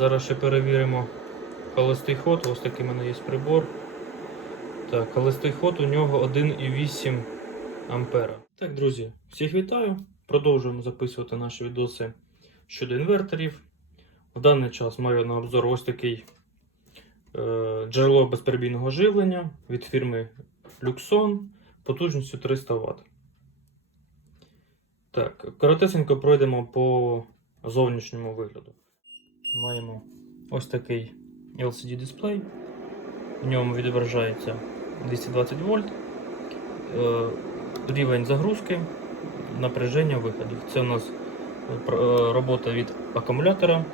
Зараз ще перевіримо холостий ход. Ось такий в мене є прибор. Так, холостий ход у нього 1,8 ампера. Так, друзі, всіх вітаю. Продовжуємо записувати наші відоси щодо інверторів. В даний час маю на обзор ось такий е, джерело безперебійного живлення від фірми Luxon потужністю 300 Вт. Так, коротесенько пройдемо по зовнішньому вигляду. Маємо ось такий LCD дисплей. В ньому відображається 220 вольт, е, рівень загрузки, напряження виходів. Це у нас е, е, робота від акумулятора,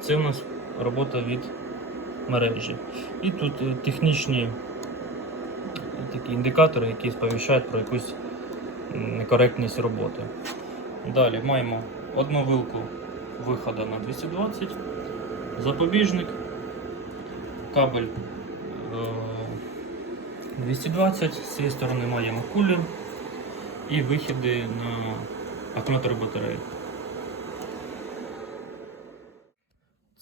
це у нас робота від мережі. І тут технічні такі індикатори, які сповіщають про якусь некоректність роботи. Далі маємо одну вилку виходу на 220, запобіжник, кабель е, 220, з цієї сторони маємо кулер і вихіди на акумулятори батареї.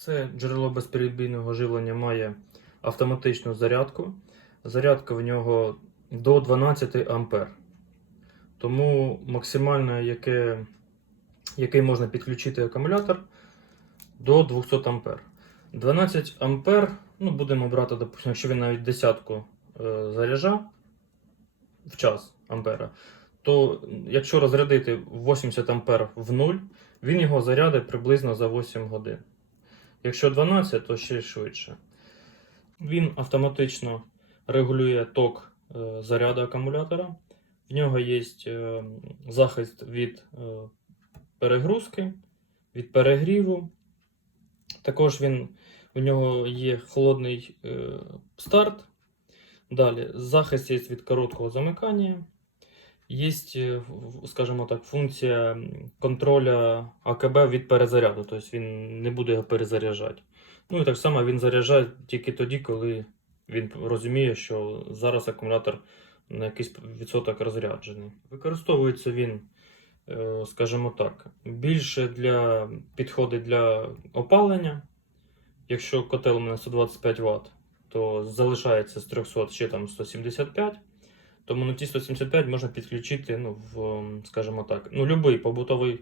Це джерело безперебійного живлення має автоматичну зарядку. Зарядка в нього до 12 ампер. Тому максимально яке, який можна підключити акумулятор до 200 ампер. 12 ампер, ну будемо брати, допустимо, якщо він навіть десятку е, заряджа в час ампера, то якщо розрядити 80 ампер в нуль, він його зарядить приблизно за 8 годин. Якщо 12, то ще швидше. Він автоматично регулює ток е, заряду акумулятора. В нього є е, захист від е, перегрузки, від перегріву. Також він, у нього є холодний е, старт. Далі захист є від короткого замикання. Є, е, скажімо так, функція контроля АКБ від перезаряду, тобто він не буде його перезаряджати. Ну і так само він заряджає тільки тоді, коли він розуміє, що зараз акумулятор на якийсь відсоток розряджений. Використовується він, скажімо так, більше для підходить для опалення. Якщо котел у мене 125 Вт, то залишається з 300 ще там 175. Тому на ті 175 можна підключити, ну, в, скажімо так, ну, будь-який побутовий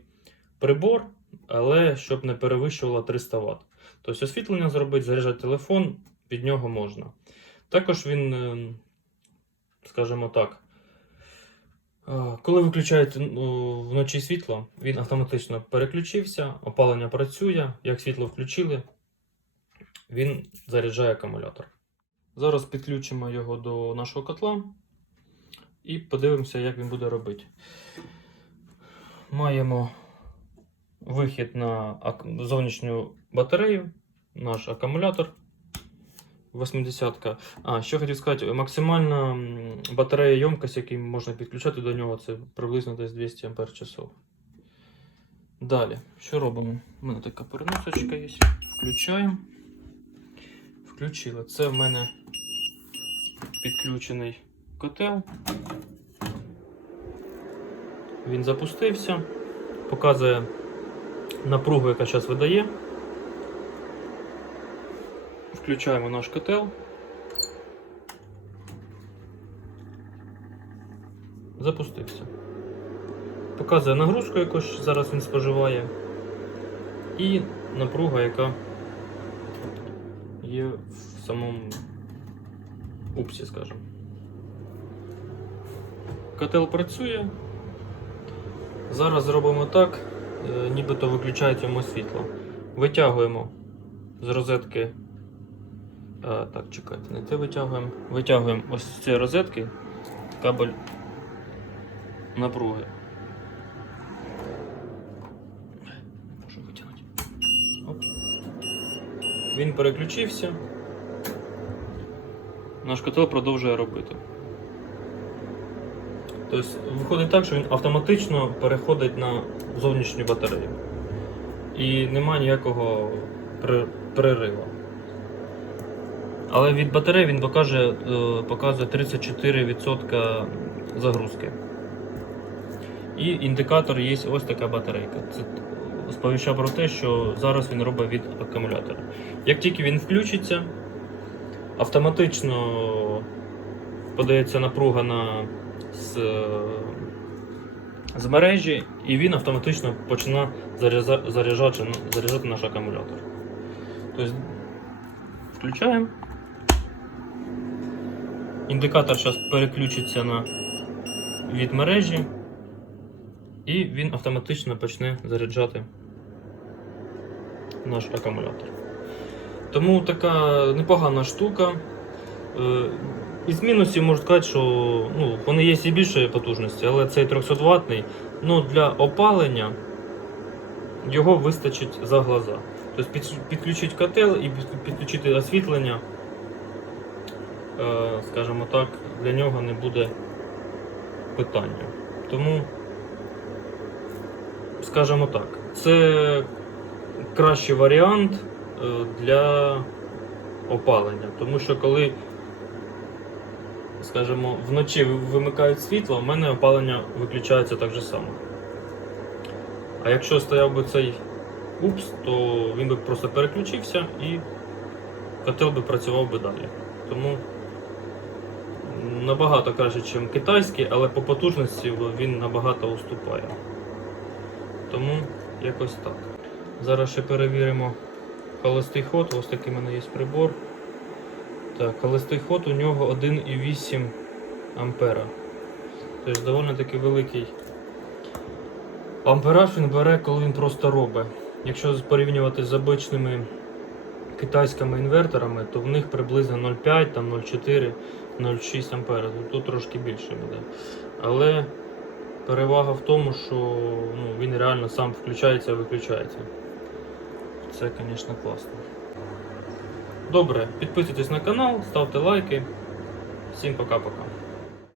прибор, але щоб не перевищувало 300 Вт. Тобто освітлення зробити, заряджати телефон, під нього можна. Також він, е, скажімо так, е, коли виключаєте ну, вночі світло, він автоматично переключився, опалення працює. Як світло включили, він заряджає акумулятор. Зараз підключимо його до нашого котла і подивимося, як він буде робити. Маємо вихід на зовнішню батарею, наш акумулятор 80-ка. А, що хотів сказати, максимальна батарея ємкость, яку можна підключати до нього, це приблизно десь 200 Ампер. Далі, що робимо? У мене така переносочка є. Включаємо. Включили. Це в мене підключений котел. Він запустився, показує напругу, яка зараз видає. Включаємо наш котел. Запустився. Показує нагрузку, яку зараз він споживає. І напруга, яка є в самому упсі, скажімо. Котел працює. Зараз зробимо так, е, нібито виключають йому світло. Витягуємо з розетки. А, так, чекайте, не те витягуємо. Витягуємо ось з цієї розетки кабель напруги. Можу витягнути. Він переключився. Наш котел продовжує робити. Тобто виходить так, що він автоматично переходить на зовнішню батарею. І немає ніякого при- перериву. Але від батареї він покаже, е, показує 34% загрузки. І індикатор є ось така батарейка. Це сповіщав про те, що зараз він робить від акумулятора. Як тільки він включиться, автоматично подається напруга на з, з мережі, і він автоматично почне заряджати, заряджати наш акумулятор. Тобто включаємо. Індикатор зараз переключиться на від мережі, і він автоматично почне заряджати наш акумулятор. Тому така непогана штука. Е, Із мінусів можу сказати, що ну, вони є і більшої потужності, але цей 300 ватний ну, для опалення його вистачить за глаза. Тобто підключити котел і підключити освітлення, скажімо так, для нього не буде питання. Тому, скажімо так, це кращий варіант е, для опалення. Тому що коли, скажімо, вночі вимикають світло, в мене опалення виключається так же само. А якщо стояв би цей упс, то він би просто переключився і котел би працював би далі. Тому набагато краще, ніж китайський, але по потужності він набагато уступає. Тому якось так. Зараз ще перевіримо холостий ход. Ось такий в мене є прибор. Так, холостий ход у нього 1,8 ампера. Тобто доволі таки великий ампераж він бере, коли він просто робить. Якщо порівнювати з обичними китайськими інверторами, то в них приблизно 0,5, там 0,4, 0,6 ампера. Тут, тут трошки більше буде. Але перевага в тому, що ну, він реально сам включається і виключається. Це, звісно, класно. Добре, підписуйтесь на канал, ставте лайки. Всім пока-пока.